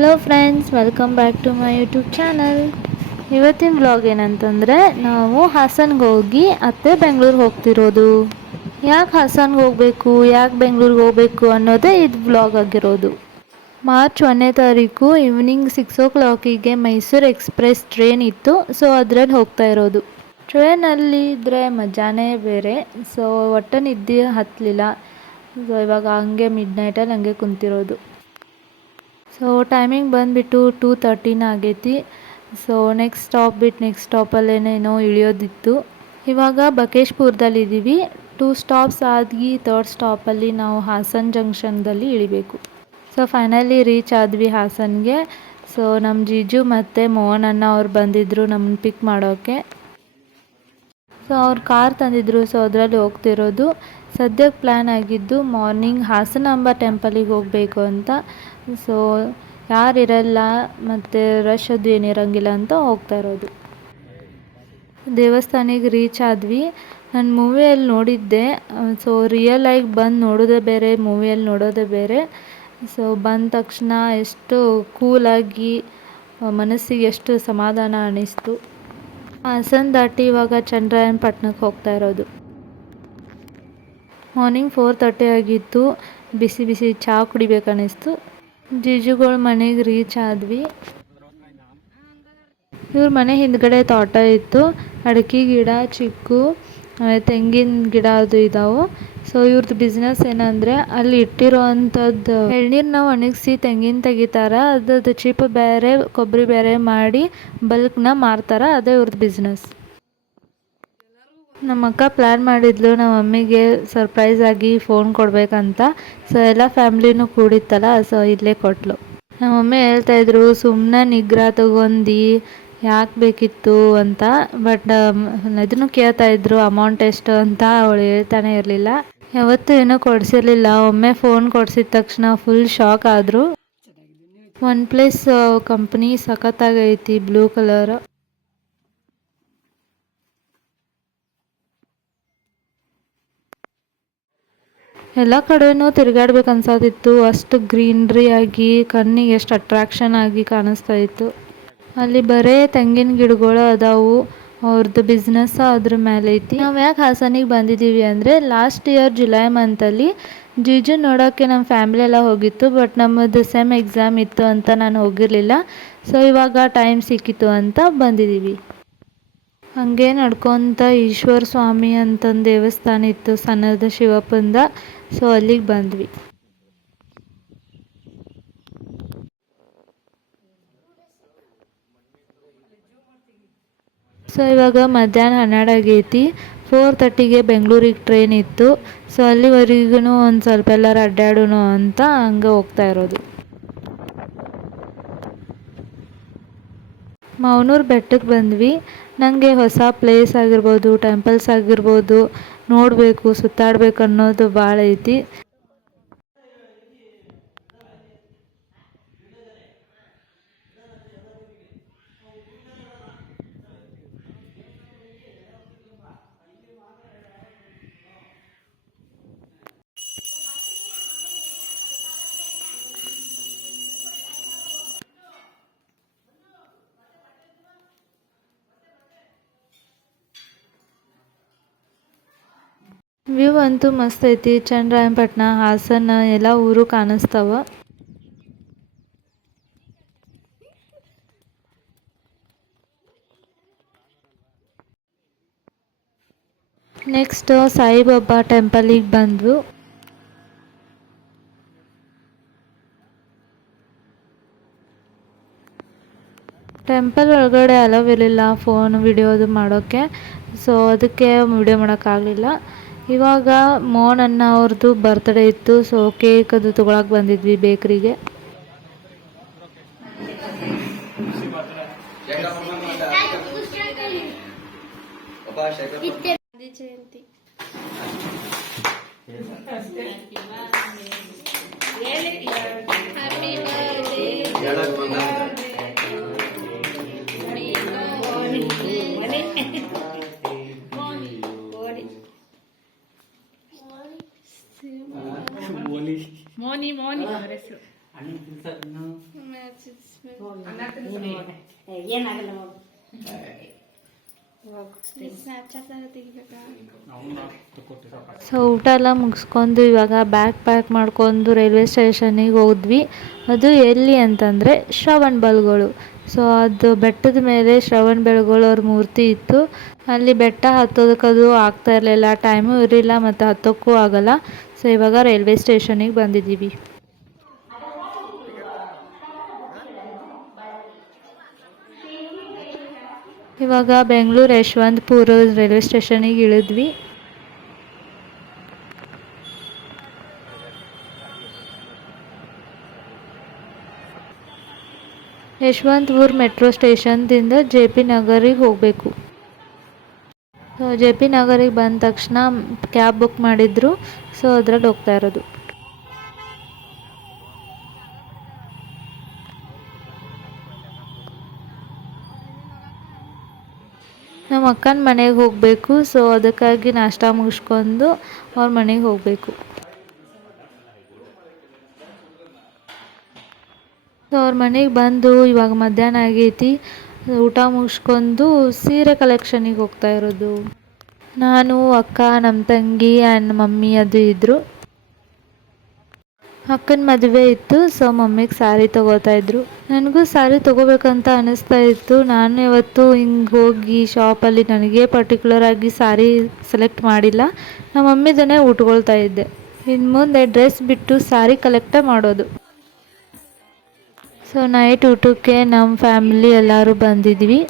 Hello friends, welcome back to my YouTube channel. ಇವತ್ತಿನ vlog ಏನಂತಂದರೆ, ನಾವು ಹಾಸನ್ಗೆ ಹೋಗಿ ಅತ್ತೆ ಬೆಂಗಳೂರಿಗೆ ಹೋಗ್ತಿರೋದು. ಯಾಕೆ ಹಾಸನ್ಗೆ ಹೋಗಬೇಕು, ಯಾಕೆ ಬೆಂಗಳೂರಿಗೆ ಹೋಗಬೇಕು ಅನ್ನೋದೇ ಇದು ವ್ಲಾಗ್ ಆಗಿರೋದು. ಮಾರ್ಚ್ 1ನೇ ತಾರೀಕು evening 6 o'clock Mysuru express train ಇತ್ತು. ಸೊ ಅದರಲ್ಲಿ ಹೋಗ್ತಾ ಇರೋದು. ಟ್ರೈನಲ್ಲಿ ಇದ್ದರೆ ಮಜಾನೇ ಬೇರೆ. ಸೊ ಒಟ್ಟು ನಿದ್ದೆ ಹತ್ತಲಿಲ್ಲ. ಸೊ ಇವಾಗ ಹಂಗೆ ಮಿಡ್ ನೈಟಲ್ಲಿ ಹಂಗೆ ಕುಂತಿರೋದು. ಸೊ ಟೈಮಿಂಗ್ ಬಂದುಬಿಟ್ಟು 2:13 ಆಗೈತಿ. ಸೊ ನೆಕ್ಸ್ಟ್ ಸ್ಟಾಪಲ್ಲೇನೇನೋ ಇಳಿಯೋದಿತ್ತು. ಇವಾಗ ಬಕೇಶ್ಪುರದಲ್ಲಿದ್ದೀವಿ. 2 ಸ್ಟಾಪ್ಸ್ ಆಗಿ 3rd ಸ್ಟಾಪಲ್ಲಿ ನಾವು ಹಾಸನ್ ಜಂಕ್ಷನ್ದಲ್ಲಿ ಇಳಿಬೇಕು. ಸೊ ಫೈನಲಿ ರೀಚ್ ಆದ್ವಿ ಹಾಸನ್ಗೆ. ಸೊ ನಮ್ಮ ಜೀಜು ಮತ್ತು ಮೋಹನ್ ಅಣ್ಣ ಅವ್ರು ಬಂದಿದ್ದರು ನಮ್ಮನ್ನು ಪಿಕ್ ಮಾಡೋಕ್ಕೆ. ಸೊ ಅವ್ರು ಕಾರ್ ತಂದಿದ್ರು. ಸೊ ಅದರಲ್ಲಿ ಹೋಗ್ತಿರೋದು. ಸದ್ಯಕ್ಕೆ ಪ್ಲ್ಯಾನ್ ಆಗಿದ್ದು ಮಾರ್ನಿಂಗ್ ಹಾಸನಾಂಬ ಟೆಂಪಲಿಗೆ ಹೋಗಬೇಕು ಅಂತ. ಸೊ ಯಾರಿರಲ್ಲ ಮತ್ತು ರಶ್ ಅದು ಏನಿರೋಂಗಿಲ್ಲ ಅಂತ ಹೋಗ್ತಾ ಇರೋದು. ದೇವಸ್ಥಾನಕ್ಕೆ ರೀಚ್ ಆದ್ವಿ. ನಾನು ಮೂವಿಯಲ್ಲಿ ನೋಡಿದ್ದೆ. ಸೊ ರಿಯಲ್ ಆಗಿ ಬಂದು ನೋಡೋದೇ ಬೇರೆ, ಮೂವಿಯಲ್ಲಿ ನೋಡೋದೇ ಬೇರೆ. ಸೊ ಬಂದ ತಕ್ಷಣ ಎಷ್ಟು ಕೂಲಾಗಿ ಮನಸ್ಸಿಗೆ ಎಷ್ಟು ಸಮಾಧಾನ ಅನ್ನಿಸ್ತು. ಹಾಸನ ದಾಟಿ ಇವಾಗ ಚನ್ನರಾಯಪಟ್ಟಣಕ್ಕೆ ಹೋಗ್ತಾ ಇರೋದು. ಮಾರ್ನಿಂಗ್ 4:30 ಆಗಿತ್ತು. ಬಿಸಿ ಬಿಸಿ ಚಹಾ ಕುಡಿಬೇಕನ್ನಿಸ್ತು. ಜೀಜುಗಳ ಮನೆಗೆ ರೀಚ್ ಆದ್ವಿ. ಇವ್ರ ಮನೆ ಹಿಂದ್ಗಡೆ ತೋಟ ಇತ್ತು. ಅಡಿಕೆ ಗಿಡ, ಚಿಕ್ಕು, ತೆಂಗಿನ ಗಿಡ ಅದು ಇದ್ದಾವೆ. ಸೊ ಇವ್ರದ್ದು ಬಿಸ್ನೆಸ್ ಏನಂದರೆ, ಅಲ್ಲಿ ಇಟ್ಟಿರೋ ಅಂಥದ್ದು ಎಳ್ನೀರನ್ನ ಒಣಗಿಸಿ ತೆಂಗಿನ ತೆಗಿತಾರೆ. ಅದು ಚಿಪ್ಪು ಬೇರೆ ಕೊಬ್ಬರಿ ಬೇರೆ ಮಾಡಿ ಬಲ್ಕ್ನ ಮಾರ್ತಾರೆ. ಅದೇ ಇವ್ರದ್ದು ಬಿಸ್ನೆಸ್. ನಮ್ಮ ಅಕ್ಕ ಪ್ಲ್ಯಾನ್ ಮಾಡಿದ್ಲು ನಮ್ಮ ಮಮ್ಮಿಗೆ ಸರ್ಪ್ರೈಸ್ ಆಗಿ ಫೋನ್ ಕೊಡಬೇಕಂತ. ಸೊ ಎಲ್ಲ ಫ್ಯಾಮ್ಲಿನೂ ಕೂಡಿತ್ತಲ್ಲ, ಸೊ ಇಲ್ಲೇ ಕೊಟ್ಟಳು. ನಮ್ಮ ಮಮ್ಮಿ ಹೇಳ್ತಾಯಿದ್ರು, ಸುಮ್ಮನೆ ನಿಗ್ರಹ ತಗೊಂಡು ಯಾಕೆ ಬೇಕಿತ್ತು ಅಂತ. ಬಟ್ ಇದನ್ನು ಕೇಳ್ತಾಯಿದ್ರು ಅಮೌಂಟ್ ಎಷ್ಟು ಅಂತ. ಅವಳು ಹೇಳ್ತಾನೆ ಇರಲಿಲ್ಲ. ಯಾವತ್ತೂ ಏನೂ ಕೊಡಿಸಿರ್ಲಿಲ್ಲ. ಒಮ್ಮೆ ಫೋನ್ ಕೊಡಿಸಿದ ತಕ್ಷಣ ಫುಲ್ ಶಾಕ್ ಆದರು. OnePlus ಕಂಪ್ನಿ ಸಖತ್ತಾಗೈತಿ, ಬ್ಲೂ ಕಲರ್. ಎಲ್ಲ ಕಡೆಯೂ ತಿರುಗಾಡ್ಬೇಕು ಅನ್ಸೋದಿತ್ತು. ಅಷ್ಟು ಗ್ರೀನ್ರಿ ಆಗಿ ಕಣ್ಣಿಗೆ ಎಷ್ಟು ಅಟ್ರಾಕ್ಷನ್ ಆಗಿ ಕಾಣಿಸ್ತಾ ಇತ್ತು. ಅಲ್ಲಿ ಬರೇ ತೆಂಗಿನ ಗಿಡಗಳು ಅದಾವು. ಅವ್ರದ್ದು ಬಿಸ್ನೆಸ್ ಅದ್ರ ಮೇಲೆ ಐತಿ. ನಾವು ಯಾಕೆ ಹಾಸನಿಗೆ ಬಂದಿದ್ದೀವಿ ಅಂದರೆ, ಲಾಸ್ಟ್ ಇಯರ್ ಜುಲೈ ಮಂತಲ್ಲಿ ಜೀಜು ನೋಡೋಕ್ಕೆ ನಮ್ಮ ಫ್ಯಾಮಿಲಿ ಎಲ್ಲ ಹೋಗಿತ್ತು. ಬಟ್ ನಮ್ಮದು ಸೆಮ್ ಎಕ್ಸಾಮ್ ಇತ್ತು ಅಂತ ನಾನು ಹೋಗಿರಲಿಲ್ಲ. ಸೊ ಇವಾಗ ಟೈಮ್ ಸಿಕ್ಕಿತ್ತು ಅಂತ ಬಂದಿದ್ದೀವಿ. ಹಾಗೆ ನಡ್ಕೊತ ಈಶ್ವರ ಸ್ವಾಮಿ ಅಂತಂದು ದೇವಸ್ಥಾನ ಇತ್ತು, ಸಣ್ಣದ ಶಿವಪ್ಪಂದ. ಸೊ ಅಲ್ಲಿಗೆ ಬಂದ್ವಿ. ಸೊ ಇವಾಗ ಮಧ್ಯಾಹ್ನ 12 ಆಗೈತಿ. 4:30 ಬೆಂಗಳೂರಿಗೆ ಟ್ರೈನ್ ಇತ್ತು. ಸೊ ಅಲ್ಲಿವರೆಗೂ ಒಂದು ಸ್ವಲ್ಪ ಎಲ್ಲರೂ ಅಡ್ಡಾಡೋಣ ಅಂತ ಹಂಗೆ ಹೋಗ್ತಾ ಇರೋದು. ಮಾವನೂರು ಬೆಟ್ಟಕ್ಕೆ ಬಂದ್ವಿ. ನನಗೆ ಹೊಸ ಪ್ಲೇಸ್ ಆಗಿರ್ಬೋದು, ಟೆಂಪಲ್ಸ್ ಆಗಿರ್ಬೋದು ನೋಡಬೇಕು, ಸುತ್ತಾಡಬೇಕು ಅನ್ನೋದು ಭಾಳ ಐತಿ. ವ್ಯೂ ಅಂತೂ ಮಸ್ತ್ ಐತಿ. ಚನ್ನರಾಯಪಟ್ಟಣ, ಹಾಸನ ಎಲ್ಲ ಊರು ಕಾಣಿಸ್ತಾವ. ನೆಕ್ಸ್ಟ್ ಸಾಯಿಬಾಬಾ ಟೆಂಪಲಿಗೆ ಬಂದ್ವು. ಟೆಂಪಲ್ ಒಳಗಡೆ ಅಲವ್ ಇರಲಿಲ್ಲ ಫೋನ್ ವಿಡಿಯೋದು ಮಾಡೋಕ್ಕೆ. ಸೊ ಅದಕ್ಕೆ ವಿಡಿಯೋ ಮಾಡೋಕ್ಕಾಗಲಿಲ್ಲ. ಇವಾಗ ಮೋಹನ್ ಅಣ್ಣ ಅವ್ರದ್ದು ಬರ್ತ್ಡೇ ಇತ್ತು. ಸೊ ಕೇಕ್ ಅದು ತೊಗೊಳಕ್ಕೆ ಬಂದಿದ್ವಿ ಬೇಕ್ರಿಗೆ. ಮೋನಿ ಅವರ ಹೆಸರು. ಏನಾಗಲ್ಲ ಸೊ ಊಟ ಎಲ್ಲ ಮುಗಿಸ್ಕೊಂಡು ಇವಾಗ ಬ್ಯಾಗ್ ಪ್ಯಾಕ್ ಮಾಡ್ಕೊಂಡು ರೈಲ್ವೆ ಸ್ಟೇಷನಿಗೆ ಹೋದ್ವಿ. ಅದು ಎಲ್ಲಿ ಅಂತಂದರೆ ಶ್ರವಣ ಬೆಳಗೊಳ. ಸೊ ಅದು ಬೆಟ್ಟದ ಮೇಲೆ ಶ್ರವಣ ಬೆಳಗೊಳ ಅವ್ರ ಮೂರ್ತಿ ಇತ್ತು. ಅಲ್ಲಿ ಬೆಟ್ಟ ಹತ್ತೋದಕ್ಕದು ಆಗ್ತಾ ಇರಲಿಲ್ಲ, ಟೈಮು ಇರಲಿಲ್ಲ ಮತ್ತು ಹತ್ತೋಕ್ಕೂ ಆಗಲ್ಲ. ಸೊ ಇವಾಗ ರೈಲ್ವೆ ಸ್ಟೇಷನಿಗೆ ಬಂದಿದ್ದೀವಿ. ಇವಾಗ ಬೆಂಗಳೂರು ಯಶವಂತಪುರ ರೈಲ್ವೆ ಸ್ಟೇಷನಿಗೆ ಇಳಿದ್ವಿ. ಯಶವಂತಪುರ ಮೆಟ್ರೋ ಸ್ಟೇಷನ್ದಿಂದ JP ನಗರಿಗೆ ಹೋಗಬೇಕು. ಸೊ JP ನಗರಿಗೆ ಬಂದ ತಕ್ಷಣ ಕ್ಯಾಬ್ ಬುಕ್ ಮಾಡಿದ್ರು. ಸೊ ಅದ್ರಲ್ಲಿ ಹೋಗ್ತಾ ಇರೋದು. ನಮ್ಮ ಅಕ್ಕನ ಮನೆಗೆ ಹೋಗಬೇಕು. ಸೊ ಅದಕ್ಕಾಗಿ ನಾಷ್ಟ ಮುಗಿಸ್ಕೊಂಡು ಅವ್ರ ಮನೆಗೆ ಹೋಗಬೇಕು. ಸೊ ಅವ್ರ ಮನೆಗೆ ಬಂದು ಇವಾಗ ಮಧ್ಯಾಹ್ನ ಆಗೈತಿ. ಊಟ ಮುಗಿಸ್ಕೊಂಡು ಸೀರೆ ಕಲೆಕ್ಷನಿಗೆ ಹೋಗ್ತಾ ಇರೋದು. ನಾನು, ಅಕ್ಕ, ನಮ್ಮ ತಂಗಿ ಆ್ಯಂಡ್ ಮಮ್ಮಿ ಅದು ಇದ್ದರು. ಅಕ್ಕನ ಮದುವೆ ಇತ್ತು. ಸೊ ಮಮ್ಮಿಗೆ ಸ್ಯಾರಿ ತೊಗೋತಾ ಇದ್ರು. ನನಗೂ ಸ್ಯಾರಿ ತೊಗೋಬೇಕಂತ ಅನ್ನಿಸ್ತಾ ಇತ್ತು. ನಾನು ಇವತ್ತು ಹಿಂಗೆ ಹೋಗಿ ಶಾಪಲ್ಲಿ ನನಗೆ ಪರ್ಟಿಕ್ಯುಲರ್ ಆಗಿ ಸ್ಯಾರಿ ಸೆಲೆಕ್ಟ್ ಮಾಡಿಲ್ಲ. ನಮ್ಮ ಮಮ್ಮಿದನ್ನೇ ಉಟ್ಕೊಳ್ತಾ ಇದ್ದೆ. ಇನ್ನು ಮುಂದೆ ಡ್ರೆಸ್ ಬಿಟ್ಟು ಸ್ಯಾರಿ ಕಲೆಕ್ಟೇ ಮಾಡೋದು. ಸೊ ನೈಟ್ ಊಟಕ್ಕೆ ನಮ್ಮ ಫ್ಯಾಮಿಲಿ ಎಲ್ಲರೂ ಬಂದಿದ್ವಿ.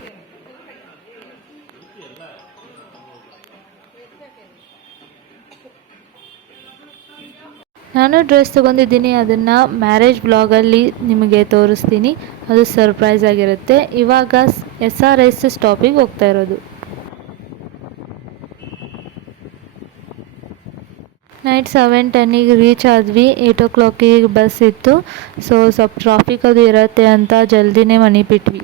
ನಾನು ಡ್ರೆಸ್ ತೊಗೊಂಡಿದ್ದೀನಿ. ಅದನ್ನು ಮ್ಯಾರೇಜ್ ಬ್ಲಾಗಲ್ಲಿ ನಿಮಗೆ ತೋರಿಸ್ತೀನಿ. ಅದು ಸರ್ಪ್ರೈಸ್ ಆಗಿರುತ್ತೆ. ಇವಾಗ SRS ಸ್ಟಾಪಿಗೆ ಹೋಗ್ತಾ ಇರೋದು. ನೈಟ್ 7:10ಗೆ ರೀಚ್ ಆದ್ವಿ. 8 o'clock ಬಸ್ ಇತ್ತು. ಸೊ ಸ್ವಲ್ಪ ಟ್ರಾಫಿಕ್ ಅದು ಇರುತ್ತೆ ಅಂತ ಜಲ್ದಿನೇ ಮನೆ ಬಿಟ್ವಿ.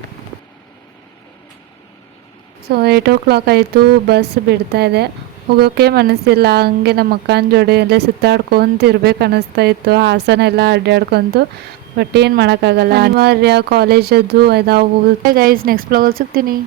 ಸೊ 8 o'clock ಆಯಿತು. ಬಸ್ ಬಿಡ್ತಾ ಇದೆ. ಹೋಗೋಕ್ಕೆ ಮನಸ್ಸಿಲ್ಲ. ಹಂಗೆ ನಮ್ಮ ಅಕ್ಕನ ಜೋಡಿ ಎಲ್ಲ ಸುತ್ತಾಡ್ಕೊಂತ ಇರ್ಬೇಕು ಅನ್ನಿಸ್ತಾ ಇತ್ತು. ಹಾಸನ ಎಲ್ಲ ಅಡ್ಡಾಡ್ಕೊಂತು. ಬಟ್ ಏನು ಮಾಡೋಕ್ಕಾಗಲ್ಲ, ಅನಿವಾರ್ಯ. ಕಾಲೇಜದ್ದು ಇದಾವು. ಗೈಸ್ ನೆಕ್ಸ್ಟ್ ಬ್ಲಾಗಲ್ಲಿ ಸಿಗ್ತೀನಿ.